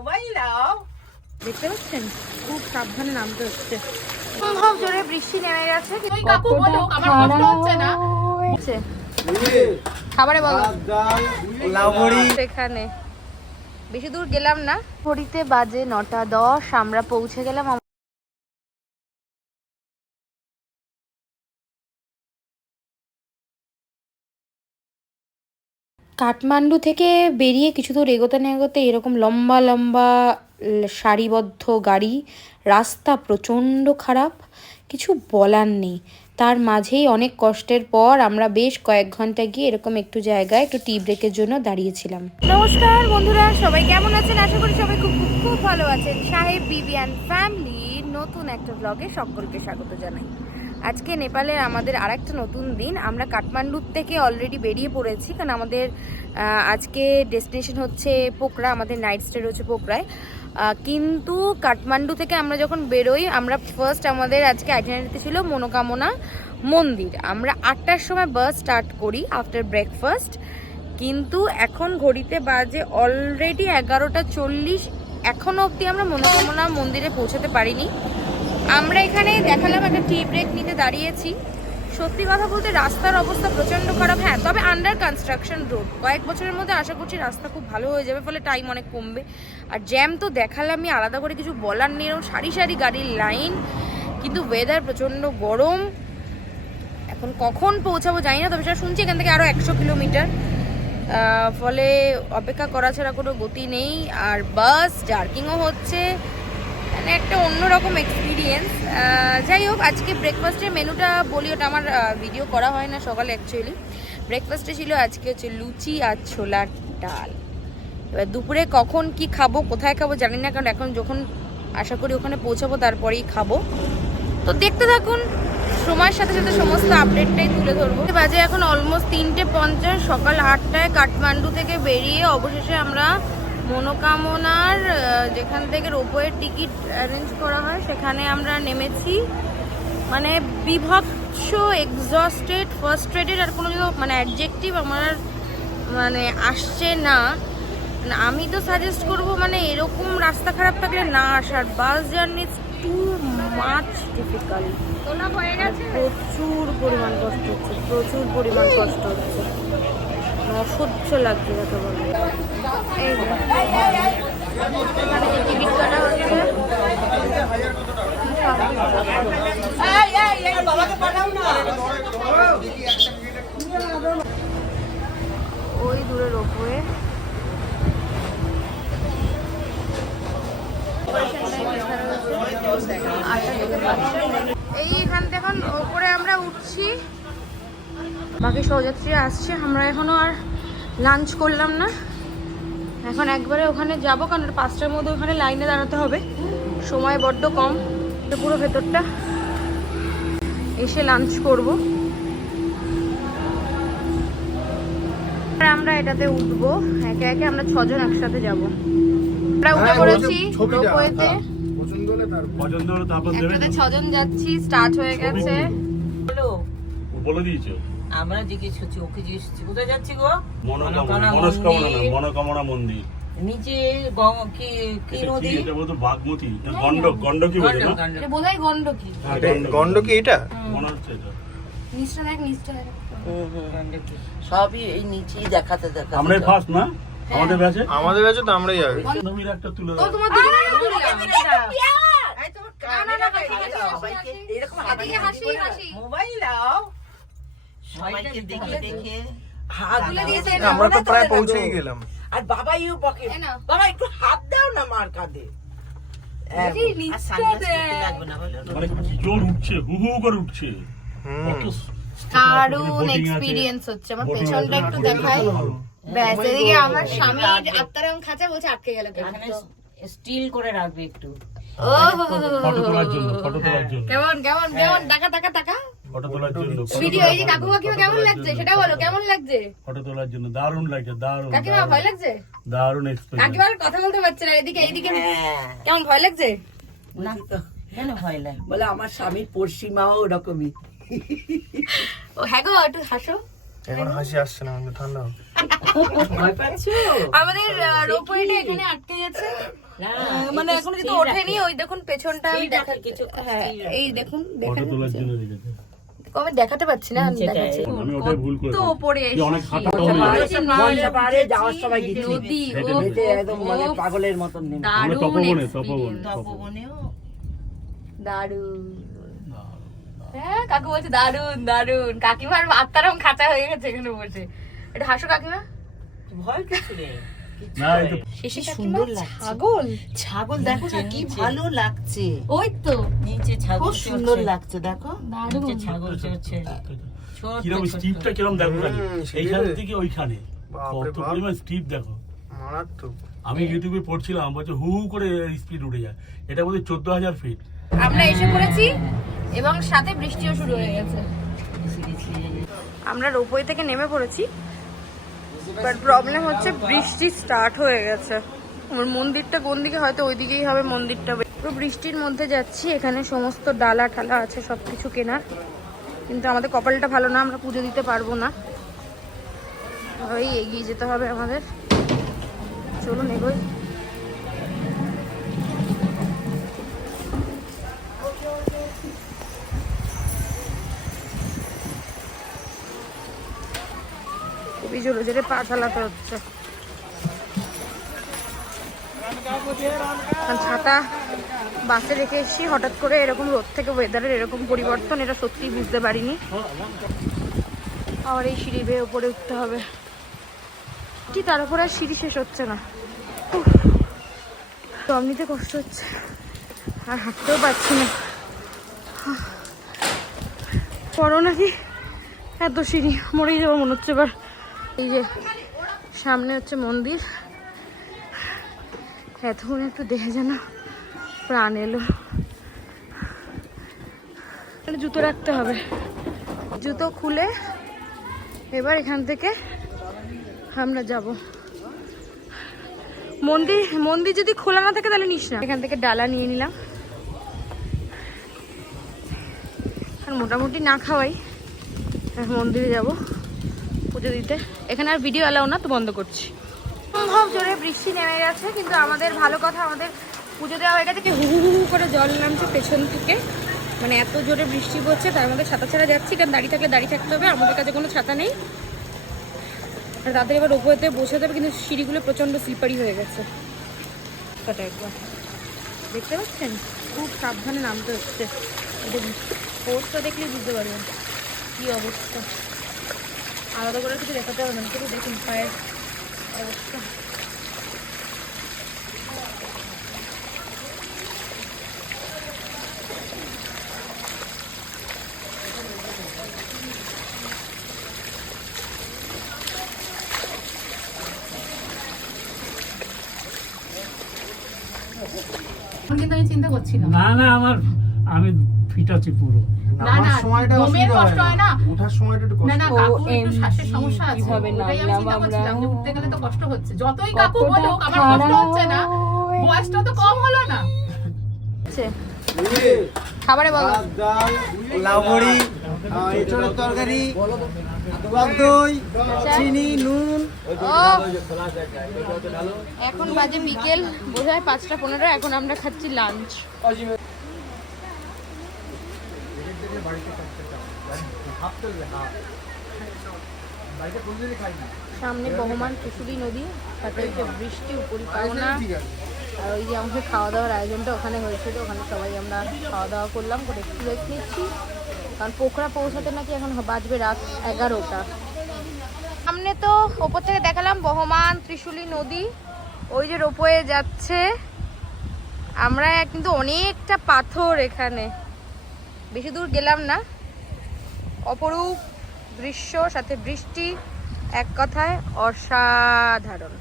Mobile দাও। দেখতে পাচ্ছেন? খুব সাবধানে নামতে হচ্ছে। জোরে বৃষ্টি নেমে গেছে। ওই কাকু বলো আমার কষ্ট হচ্ছে না। হচ্ছে। খাবারে বলো। সেখানে। বেশি দূর গেলাম না। ঘড়িতে বাজে নটা দশ আমরা পৌঁছে গেলাম কাঠমান্ডু থেকে বেরিয়ে কিছু দূর এগোতে না এগোতে এরকম লম্বা লম্বা সারিবদ্ধ গাড়ি, রাস্তা প্রচণ্ড খারাপ, কিছু বলার নেই। তার মাঝেই অনেক কষ্টের পর আমরা বেশ কয়েক ঘণ্টা গিয়ে এরকম একটু জায়গায় একটু টি ব্রেকের জন্য দাঁড়িয়েছিলাম। নমস্কার বন্ধুরা, সবাই কেমন আছেন? আশা করি সবাই খুব খুব খুব ভালো আছেন। সাহেব বিবিয়ান ফ্যামিলির নতুন একটা ব্লগে সকলকে স্বাগত জানাই। আজকে নেপালে আমাদের আরেকটা নতুন দিন। আমরা কাঠমান্ডুর থেকে অলরেডি বেরিয়ে পড়েছি, কারণ আমাদের আজকে ডেস্টিনেশন হচ্ছে পোকরা আমাদের নাইট স্টে রয়েছে পোকরায় কিন্তু কাঠমান্ডু থেকে আমরা যখন বেরোই, আমরা ফার্স্ট আমাদের আজকে আইটেনারিতে ছিল মনোকামনা মন্দির। আমরা আটটার সময় বাস স্টার্ট করি আফটার ব্রেকফাস্ট কিন্তু এখন ঘড়িতে বাজে অলরেডি এগারোটা চল্লিশ। এখনও অবধি আমরা মনোকামনা মন্দিরে পৌঁছাতে পারিনি। আমরা এখানে দেখালাম একটা টি ব্রেক নিতে দাঁড়িয়েছি। সত্যি কথা বলতে রাস্তার অবস্থা প্রচণ্ড খারাপ। হ্যাঁ তবে আন্ডার কনস্ট্রাকশন রোড কয়েক বছরের মধ্যে আশা করছি রাস্তা খুব ভালো হয়ে যাবে, ফলে টাইম অনেক কমবে। আর জ্যাম তো দেখালামই, আলাদা করে কিছু বলার নেই সারি সারি গাড়ির লাইন কিন্তু ওয়েদার প্রচণ্ড গরম। এখন কখন পৌঁছাবো জানি না, তবে সেটা শুনছি এখান থেকে আরও একশো কিলোমিটার। ফলে অপেক্ষা করা ছাড়া কোনো গতি নেই। আর বাস জার্কিংও হচ্ছে। মানে একটা অন্যরকম এক্সপিরিয়েন্স যাই হোক, আজকে ব্রেকফাস্টের মেনুটা বলি, ওটা আমার ভিডিও করা হয় না সকালে অ্যাকচুয়ালি ব্রেকফাস্টে ছিল আজকে হচ্ছে লুচি আর ছোলার ডাল। এবার দুপুরে কখন কি খাব, কোথায় খাব জানি না, কারণ এখন যখন আশা করি ওখানে পৌঁছাবো, তারপরেই খাব। তো দেখতে থাকুন, সময়ের সাথে সাথে সমস্ত আপডেটটাই তুলে ধরবো। বাজে এখন অলমোস্ট তিনটে পঞ্চাশ, সকাল আটটায় কাঠমান্ডু থেকে বেরিয়ে অবশেষে আমরা মনোকামনার যেখান থেকে রোপওয়ের টিকিট অ্যারেঞ্জ করা হয় সেখানে আমরা নেমেছি। মানে বিভৎস এক্সস্টেড ফার্স্ট্রেটেড আর কোনো কিছু মানে অ্যাডজেক্টিভ আমার মানে আসছে না। না, আমি তো সাজেস্ট করব মানে এরকম রাস্তা খারাপ থাকলে না আসার। Bus journey too much difficult প্রচুর পরিমাণ কষ্ট হচ্ছে প্রচুর পরিমাণ কষ্ট হচ্ছে। মানে অসহ্য লাগছে যাকে বলে এই কাটা হচ্ছে ওই দূরে রোপওয়ে এই এখান এখন ওপরে আমরা উঠছি। বাকি সহযাত্রীরা আসছে আমরা এখনও আর লাঞ্চ করলাম না। এখন একবারে ওখানে যাব কারণ ওটা পাঁচটার মধ্যে ওখানে লাইনে দাঁড়াতে হবে। সময় বড্ড কম পুরো ভেতরটা এসে লাঞ্চ করব। আর আমরা এটাতে উঠবো একে একে আমরা ছজন একসাথে যাব। আমরা উঠে পড়েছি হলে তারপর। দেবে একসাথে ছজন যাচ্ছি স্টার্ট হয়ে গেছে। বলে দিয়েছ। আমরা জিজ্ঞেস করছি ওকে জিজ্ঞেস করছি কোথায় যাচ্ছি গো? মনোকামনা মনোকামনা মন্দির। মনোকামনা মন্দির। নিচে গ- কি কি নদী? এটা বলতো বাগমতি? না গন্ডক গন্ডকি বলে না গন্ডক, গন্ডক। এটা? বোধহয় গন্ডকি হ্যাঁ, গন্ড কি এটা? মনে হচ্ছে এটা। নিচটা দেখ নিচটা দেখ। সবই এই নিচেই দেখাতে দেখাতে আমরাই ফার্স্ট না? আমাদের ব্যাচে আমাদের কাছে তো আমরাই যাবে। নবীর একটা তুলে দাও। তোমার। এরকম হাসি, হাসি। মোবাইল দাও। সবাইকে দেখে দেখে। আমরা তো প্রায় পৌঁছেই গেলাম। আর বাবা ইউ নাও। বাবা একটু হাত দাও না মার কাঁধে। এই নিচটা দেখ। লাগবে না বলো। মানে কি জোর উঠছে হু হু করে উঠছে। দারুণ এক্সপিরিয়েন্স হচ্ছে। আমার পেছনটা একটু। ব্যাস এদিকে আমার খাঁচা বলছে আটকে গেল স্টিল করে রাখবে একটু। কেমন কেমন কেমন? টাকা টাকা টাকা ফটো তোলার জন্য ভিডিও এই যে কাকু কাকিমা কেমন লাগছে? সেটা বলো কেমন লাগছে? ফটো তোলার জন্য দারুণ লাগছে দারুণ কাকিমা ভয় লাগছে? দারুণ এক্সপেরিয়েন্স কাকিমা কথা বলতে পারছে না এদিকে এইদিকে কেমন ভয় লাগছে? না কেন ভয় লাগে? বলে আমার স্বামীর পশ্চিমাও ওরকমই। ও হ্যাঁ গো একটু হাসো। এখন হাসি আসছে না ঠান্ডা হোক। ভয় পাচ্ছ? আমাদের রোপওয়েটা এখানে আটকে গেছে। মানে এখনও যেহেতু ওঠেনি ওই দেখুন পেছনটা আমি দেখা হ্যাঁ এই দেখুন ফটো তোলার জন্য রেখেছে আমি দেখাতে পাচ্ছি না আমি দেখাচ্ছি। আমি ওটাই ভুল করে তো অনেক যাওয়ার সময় নদী একদম মানে পাগলের মতন নেমে। আমরা দারুণ তপবনে। তপবনে। দারুণ। হ্যাঁ কাকু বলছে দারুণ দারুণ। কাকিমার আত্মারাম খাঁচা হয়ে গেছে এখানে বসে। এটা হাসো কাকিমা। ভয় কিছু নেই। সুন্দর ছাগল? ছাগল দেখো না কি ভালো লাগছে। ওই তো। নিচে ছাগল খুব সুন্দর লাগছে দেখো। দারুণ। ছাগল চড়ছে। কিরম স্টিপটা কিরম দেখো এইখান থেকে ওইখানে। কত পরিমাণ স্টিপ দেখো। মারাত্মক। আমি ইউটিউবে পড়ছিলাম বলছে হু হু করে স্পিড উঠে যায়। এটা বোধহয় চোদ্দ হাজার ফিট আমরা এসে পড়েছি এবং সাথে বৃষ্টিও শুরু হয়ে গেছে। আমরা রোপওয়ে থেকে নেমে পড়েছি। বাট প্রবলেম হচ্ছে বৃষ্টি স্টার্ট হয়ে গেছে। আমার মন্দিরটা কোন দিকে? হয়তো ওই দিকেই হবে মন্দিরটা। পুরো বৃষ্টির মধ্যে যাচ্ছি। এখানে সমস্ত ডালা ঠালা আছে সব কিছু কেনার। কিন্তু আমাদের কপালটা ভালো না, আমরা পুজো দিতে পারব না। ওই এগিয়ে যেতে হবে আমাদের। চলুন এগোই। খুবই জোরে জোরে পা চালাতে হচ্ছে। ছাতা বাসে রেখে এসেছি হঠাৎ করে এরকম রোদ থেকে ওয়েদারের এরকম পরিবর্তন এটা সত্যিই বুঝতে পারিনি। আবার এই সিঁড়ি বেয়ে উপরে উঠতে হবে। কি তার উপরে আর সিঁড়ি শেষ হচ্ছে না। উফ, দম নিতে কষ্ট হচ্ছে। আর হাঁটতেও পারছি না। করো নাকি? এত সিঁড়ি মরেই যাব মনে হচ্ছে এবার। এই যে সামনে হচ্ছে মন্দির। এতক্ষণ একটু দেখে যেন প্রাণ এলো। জুতো রাখতে হবে। জুতো খুলে এবার এখান থেকে আমরা যাব। মন্দির মন্দির যদি খোলা না থাকে তাহলে নিস না। এখান থেকে ডালা নিয়ে নিলাম। আর মোটামুটি না খাওয়াই মন্দিরে যাব। পুজো দিতে। এখানে আর ভিডিও অ্যালাউ না, তো বন্ধ করছি। সম্ভব জোরে বৃষ্টি নেমে গেছে, কিন্তু আমাদের ভালো কথা, আমাদের পুজো দেওয়া হয়ে গেছে হু হু হু করে জল নামছে পেছন থেকে। মানে এত জোরে বৃষ্টি পড়ছে, তার মধ্যে ছাতা ছাড়া যাচ্ছি, কারণ দাঁড়িয়ে থাকলে দাঁড়িয়ে থাকতে হবে, আমাদের কাছে কোনো ছাতা নেই। আর তাদের এবার ওপরেতে বসে যাবে, কিন্তু সিঁড়িগুলো প্রচণ্ড স্লিপারি হয়ে গেছে। একবার। দেখতে পাচ্ছেন? খুব সাবধানে নামতে হচ্ছে। দেখলেই বুঝতে পারবেন। কি অবস্থা। আলাদা করে কিছু দেখাতে হবে না শুধু দেখুন পায়ের অবস্থা। কিন্তু আমি চিন্তা করছি না। না না আমার আমি ফিট আছি পুরো। না, নামার না, সময়টা দমের অসুবিধা কষ্ট হয় না। ওঠার সময়টা একটু না কষ্ট না তো কাকুর একটু শ্বাসের MG সমস্যা আছে। কীভাবে ওটাই আমি নামলাম চিন্তা করছিলাম যে আমরা? উঠতে গেলে তো কষ্ট হচ্ছে। যতই কাকু বলুক আমার কষ্ট হচ্ছে না। বয়সটা তো কম হলো না। খাবারে বলো। লাউবড়ি এঁচড়ের তরকারি দই চিনি নুন। এখন বাজে বিকেল বোধহয় পাঁচটা পনেরো এখন আমরা খাচ্ছি লাঞ্চ। সামনে বহমান কুসুরি নদী তারপরে হচ্ছে বৃষ্টি পাওনা আর ওই যে আমাদের খাওয়া দাওয়ার আয়োজনটা ওখানে হয়েছিল, ওখানে সবাই আমরা খাওয়া দাওয়া করলাম, করে একটু রেস্ট নিচ্ছি। কারণ পোখরা পৌঁছাতে নাকি এখন বাজবে রাত এগারোটা। সামনে তো ওপর থেকে দেখালাম বহমান ত্রিশুলি নদী, ওই যে রোপওয়ে যাচ্ছে। আমরা কিন্তু অনেকটা পাথর এখানে। বেশি দূর গেলাম না। অপরূপ দৃশ্য সাথে বৃষ্টি এক কথায় অসাধারণ।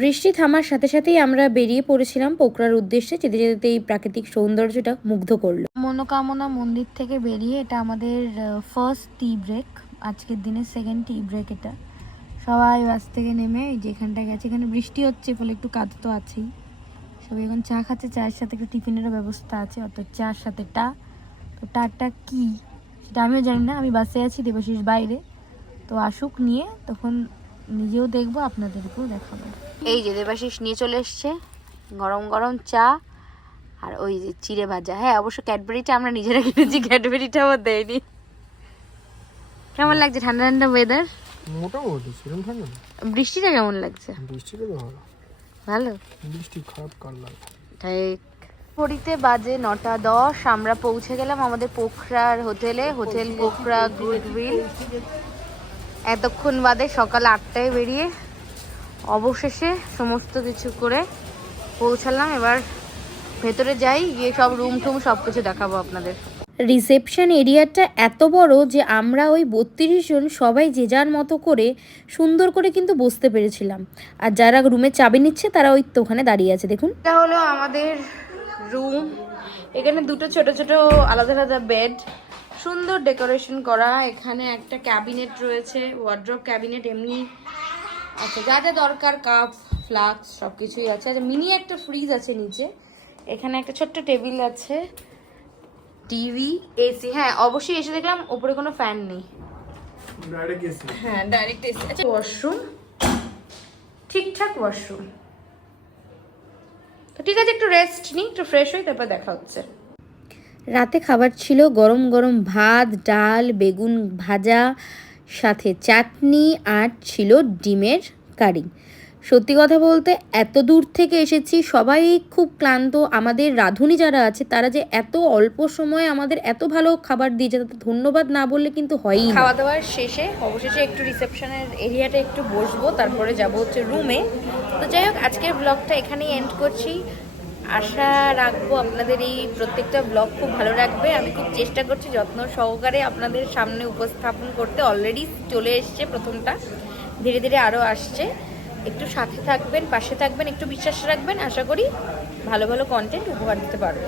বৃষ্টি থামার সাথে সাথেই আমরা বেরিয়ে পড়েছিলাম পোকরার উদ্দেশ্যে যেতে যেতে এই প্রাকৃতিক সৌন্দর্যটা মুগ্ধ করল। মনোকামনা মন্দির থেকে বেরিয়ে এটা আমাদের ফার্স্ট টি ব্রেক আজকের দিনের সেকেন্ড টি ব্রেক এটা। সবাই বাস থেকে নেমে যেখানটা গেছে এখানে বৃষ্টি হচ্ছে ফলে একটু কাদ তো আছেই। সবাই এখন চা খাচ্ছে চায়ের সাথে একটু টিফিনেরও ব্যবস্থা আছে অর্থাৎ চার সাথে টা। তো টাটা কি? সেটা আমিও জানি না আমি বাসে আছি দেবাশিস বাইরে। তো আসুক নিয়ে তখন নিজেও দেখব আপনাদেরকেও দেখাবো। এই যে দেবাশিস নিয়ে চলে এসছে গরম গরম চা আর ওই যে চিড়ে ভাজা। হ্যাঁ অবশ্য ক্যাডবেরিটা আমরা নিজেরা কিনেছি ক্যাডবেরিটা আবার দেয়নি। কেমন লাগছে ঠান্ডা ঠান্ডা ওয়েদার মোটামুটি সেরকম ঠান্ডা বৃষ্টিটা কেমন লাগছে? বৃষ্টিটা ভালো। ভালো? বৃষ্টি খারাপ কার লাগে? ঘড়িতে বাজে নটা দশ। আমরা পৌঁছে গেলাম আমাদের পোখরার হোটেলে হোটেল পোখরা গুডউইল। এতক্ষণ বাদে সকাল আটটায় বেরিয়ে অবশেষে সমস্ত কিছু করে পৌঁছালাম। এবার ভেতরে যাই গিয়ে সব রুম টুম সব কিছু দেখাবো আপনাদের। রিসেপশন এরিয়াটা এত বড় যে আমরা ওই বত্রিশ জন সবাই যে যার মতো করে সুন্দর করে কিন্তু বসতে পেরেছিলাম। আর যারা রুমে চাবি নিচ্ছে তারা ওই তো ওখানে দাঁড়িয়ে আছে দেখুন। এটা হলো আমাদের রুম এখানে দুটো ছোট ছোট আলাদা আলাদা বেড সুন্দর ডেকোরেশন করা। এখানে একটা ক্যাবিনেট রয়েছে ওয়ার্ড্রপ ক্যাবিনেট এমনি আচ্ছা যা যা দরকার কাপ ফ্লাক্স সব কিছুই আছে। আচ্ছা মিনি একটা ফ্রিজ আছে নিচে। এখানে একটা ছোট্ট টেবিল আছে। টিভি এসি হ্যাঁ অবশ্যই এসে দেখলাম ওপরে কোনো ফ্যান নেই। হ্যাঁ ডাইরেক্ট এসি আচ্ছা ওয়াশরুম ঠিকঠাক ওয়াশরুম তো ঠিক আছে, একটু রেস্ট নিই একটু ফ্রেশ হই, তারপর দেখা হচ্ছে। রাতে খাবার ছিল গরম গরম ভাত, ডাল, বেগুন ভাজা, সাথে চাটনি আর ছিল ডিমের কারি। সত্যি কথা বলতে এত দূর থেকে এসেছি, সবাই খুব ক্লান্ত। আমাদের রাঁধুনি যারা আছে, তারা যে এত অল্প সময়ে আমাদের এত ভালো খাবার দিয়েছে, তাতে ধন্যবাদ না বললে কিন্তু হয়ই খাওয়া দাওয়ার শেষে, অবশেষে একটু রিসেপশনের এরিয়াটা একটু বসবো, তারপরে যাব হচ্ছে রুমে তো যাই হোক, আজকের ব্লগটা এখানেই এন্ড করছি। আশা রাখব আপনাদের এই প্রত্যেকটা ব্লগ খুব ভালো রাখবে আমি খুব চেষ্টা করছি যত্ন সহকারে আপনাদের সামনে উপস্থাপন করতে। অলরেডি চলে এসছে প্রথমটা। ধীরে ধীরে আরও আসছে। একটু সাথে থাকবেন, পাশে থাকবেন, একটু বিশ্বাস রাখবেন। আশা করি ভালো ভালো কন্টেন্ট উপহার দিতে পারব।